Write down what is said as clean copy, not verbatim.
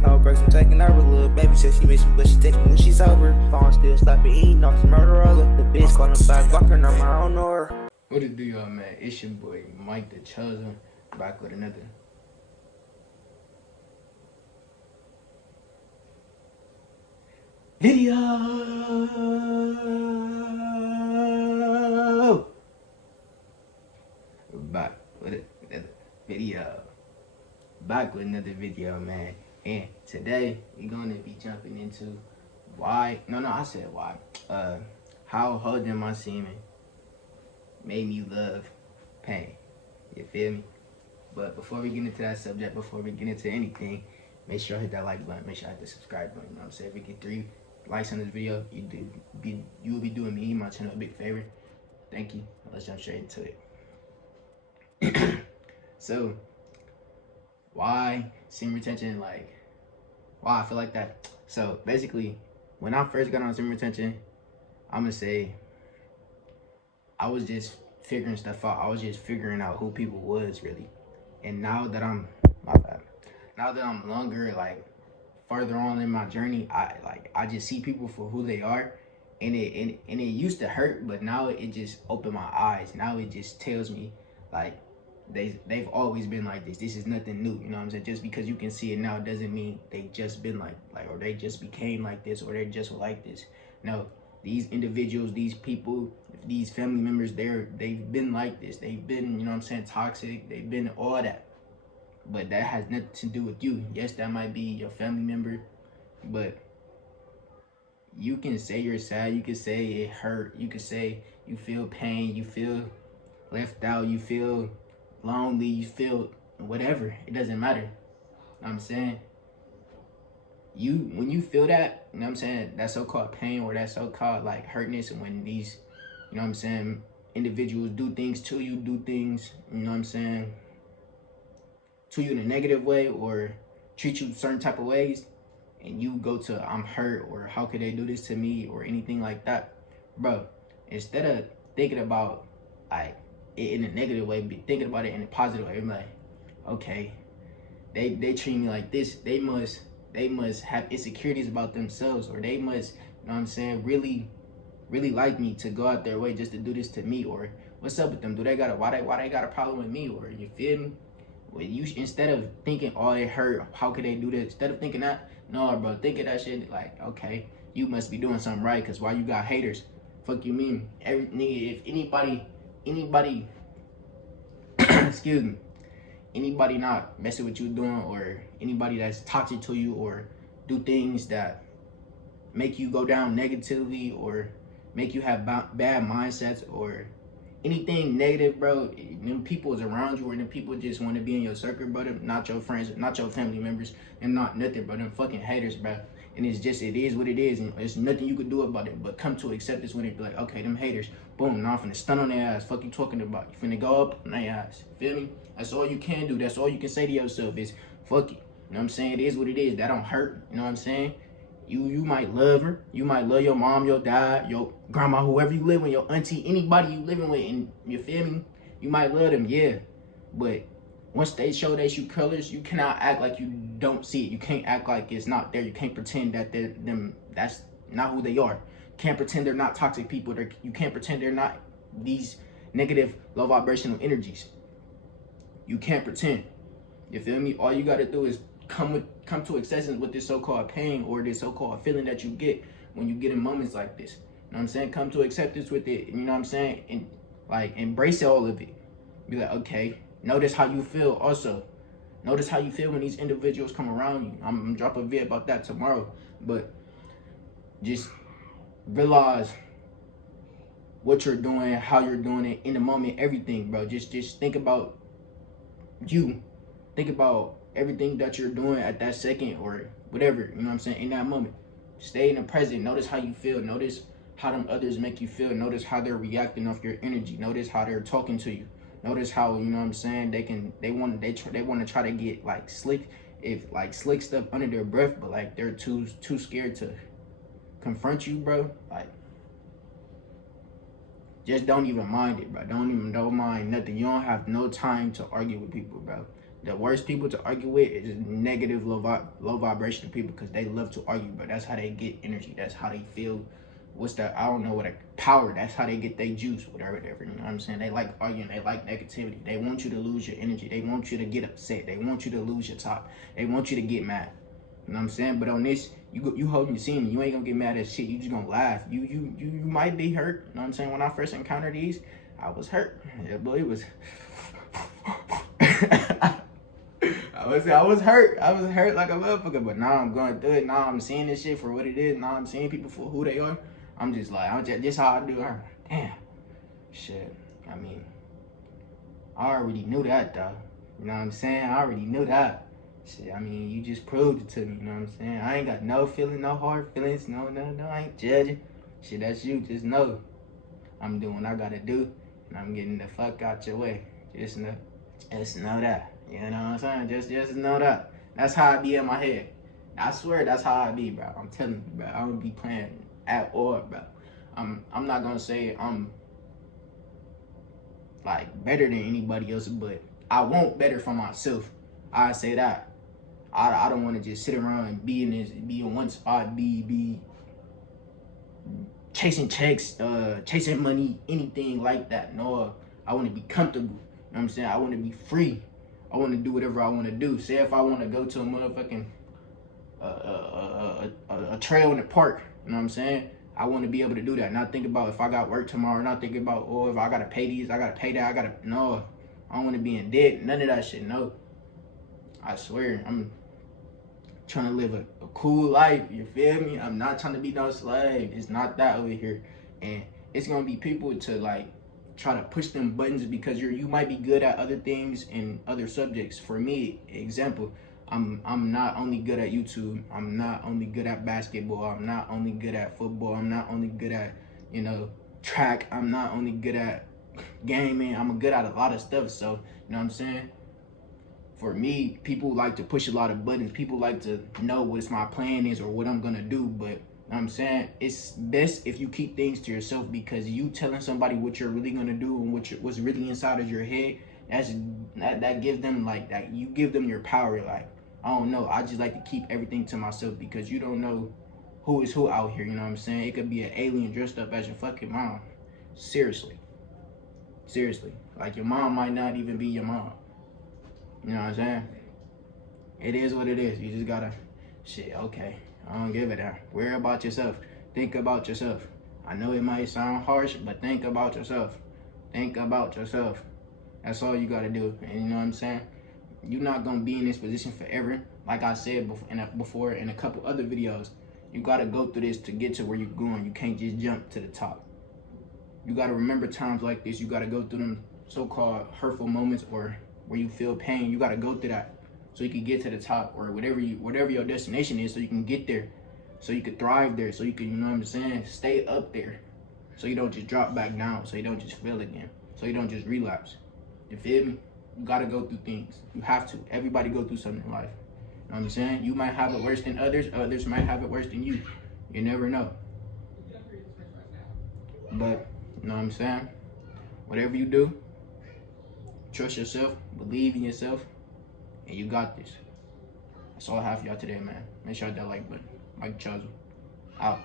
No breaks, I'm taking over. Little baby said she miss me, but she text me when she's sober. Phone still slapping, eating off the murder roller. The bitch calling back, walking on my own door. What it do, y'all, man? It's your boy Mike the Chosen, back with another video. Back with another video. Back with another video, man. And today we're gonna be jumping into why. I said why. How holding my semen made me love pain. You feel me? But before we get into that subject, before we get into anything, make sure I hit that like button. Make sure I hit the subscribe button. You know what I'm saying? If we get 3 likes on this video, you will be doing me and my channel a big favor. Thank you. Let's jump straight into it. So, why semen retention? Like, why I feel like that? So basically, when I first got on semen retention, I'm gonna say I was just figuring stuff out. I was just figuring out who people was really. And now that I'm longer, like further on in my journey, I just see people for who they are, and it used to hurt, but now it just opened my eyes. Now it just tells me like they've always been like this. This is nothing new. You know what I'm saying? Just because you can see it now doesn't mean they just been like or they just became like this, or they just were like this. No, these individuals, these people, these family members, they've been like this. They've been, you know what I'm saying, toxic. They've been all that. But that has nothing to do with you. Yes, that might be your family member, but you can say you're sad. You can say it hurt. You can say you feel pain. You feel left out. You feel lonely. You feel whatever. It doesn't matter. You know what I'm saying? When you feel that, you know what I'm saying, that so-called pain or that so-called like hurtness, and when these, you know what I'm saying, individuals do things to you, do things, you know what I'm saying, to you in a negative way, or treat you certain type of ways, and you go to I'm hurt, or how could they do this to me, or anything like that, bro, instead of thinking about like it in a negative way, be thinking about it in a positive way. I'm like, okay, they treat me like this, they must have insecurities about themselves, or they must, you know what I'm saying, really like me to go out their way just to do this to me, or what's up with them? Do they got why they got a problem with me? Or you feel me? When you, instead of thinking, oh, it hurt, how could they do this? Instead of thinking that, no, bro, think of that shit like, okay, you must be doing something right, because why you got haters? Fuck you mean? Every nigga, if anybody excuse me, anybody not messing with you doing, or anybody that's toxic to you, or do things that make you go down negatively, or make you have bad mindsets, or anything negative, bro, them people is around you, or them people just want to be in your circle, bro, them not your friends, not your family members, and not nothing, bro, them fucking haters, bro. And it's just, it is what it is, and there's nothing you could do about it but come to acceptance when it be like, okay, them haters, boom, now I'm finna stun on their ass. Fuck you talking about? You finna go up on their ass. Feel me? That's all you can do. That's all you can say to yourself is, fuck it. You know what I'm saying? It is what it is. That don't hurt. You know what I'm saying? You might love her. You might love your mom, your dad, your grandma, whoever you live with, your auntie, anybody you living with, and you feel me? You might love them, yeah. But once they show they shoe colors, you cannot act like you don't see it. You can't act like it's not there. You can't pretend that they're them. That's not who they are. You can't pretend they're not toxic people. You can't pretend they're not these negative, low vibrational energies. You can't pretend. You feel me? All you gotta do is come to acceptance with this so-called pain, or this so-called feeling that you get when you get in moments like this. You know what I'm saying? Come to acceptance with it. You know what I'm saying? And like embrace all of it. Be like, okay, notice how you feel also. Notice how you feel when these individuals come around you. I'm gonna drop a video about that tomorrow. But just realize what you're doing, how you're doing it in the moment, everything, bro. Just think about you. Think about everything that you're doing at that second, or whatever, you know what I'm saying, in that moment. Stay in the present. Notice how you feel. Notice how them others make you feel. Notice how they're reacting off your energy. Notice how they're talking to you. Notice how, you know what I'm saying, they want to try to get like slick stuff under their breath, but like they're too scared to confront you, bro. Like, just don't even mind it, bro. Don't mind nothing. You don't have no time to argue with people, bro. The worst people to argue with is negative, low vibration people, because they love to argue, but that's how they get energy. That's how they feel. What's that? I don't know what a power. That's how they get their juice, whatever. You know what I'm saying? They like arguing. They like negativity. They want you to lose your energy. They want you to get upset. They want you to lose your top. They want you to get mad. You know what I'm saying? But on this, you holding your semen. You ain't gonna get mad at shit. You just gonna laugh. You might be hurt. You know what I'm saying? When I first encountered these, I was hurt. Yeah, boy, it was. I was hurt. I was hurt like a motherfucker. But now I'm going through it. Now I'm seeing this shit for what it is. Now I'm seeing people for who they are. I'm just like, this how I do her. Damn. Shit. I mean, I already knew that though. You know what I'm saying? I already knew that. Shit, I mean, you just proved it to me, you know what I'm saying? I ain't got no feeling, no hard feelings, no, I ain't judging. Shit, that's you, just know. I'm doing what I gotta do, and I'm getting the fuck out your way. Just know that. You know what I'm saying? Just know that. That's how I be in my head. I swear that's how I be, bro. I'm telling you, bro. I don't be playing at all, bro. I'm not gonna say I'm like better than anybody else, but I want better for myself. I say that. I don't want to just sit around and be in one spot, be chasing checks, chasing money, anything like that. No, I want to be comfortable. You know what I'm saying? I want to be free. I want to do whatever I want to do. Say if I want to go to a motherfucking a trail in the park, you know what I'm saying? I want to be able to do that. Not think about if I got work tomorrow. Not think about, oh, if I got to pay these, I got to pay that. No, I don't want to be in debt. None of that shit, no. I swear, I'm trying to live a cool life, you feel me? I'm not trying to be no slave. It's not that over here. And it's gonna be people to like try to push them buttons because you might be good at other things and other subjects. For me, example, I'm not only good at YouTube, I'm not only good at basketball, I'm not only good at football, I'm not only good at, you know, track, I'm not only good at gaming, I'm good at a lot of stuff. So, you know what I'm saying? For me, people like to push a lot of buttons. People like to know what my plan is or what I'm gonna do. But you know what I'm saying, it's best if you keep things to yourself, because you telling somebody what you're really gonna do and what's really inside of your head, that gives them like that. You give them your power. Like, I don't know. I just like to keep everything to myself because you don't know who is who out here. You know what I'm saying? It could be an alien dressed up as your fucking mom. Seriously. Like, your mom might not even be your mom. You know what I'm saying? It is what it is. You just gotta, shit, okay, I don't give it a. Worry about yourself. Think about yourself. I know it might sound harsh, but think about yourself. Think about yourself. That's all you gotta do. And you know what I'm saying? You're not gonna be in this position forever. Like I said before in a couple other videos, you gotta go through this to get to where you're going. You can't just jump to the top. You gotta remember times like this. You gotta go through them so-called hurtful moments or where you feel pain. You gotta go through that so you can get to the top, or whatever your destination is, so you can get there, so you can thrive there, so you can, you know what I'm saying, stay up there, so you don't just drop back down, so you don't just fail again, so you don't just relapse. You feel me? You gotta go through things. You have to. Everybody go through something in life. You know what I'm saying? You might have it worse than others. Others might have it worse than you. You never know. But you know what I'm saying? Whatever you do, trust yourself, believe in yourself, and you got this. That's all I have for y'all today, man. Make sure you hit that like button. Mike Chuzzle. Out.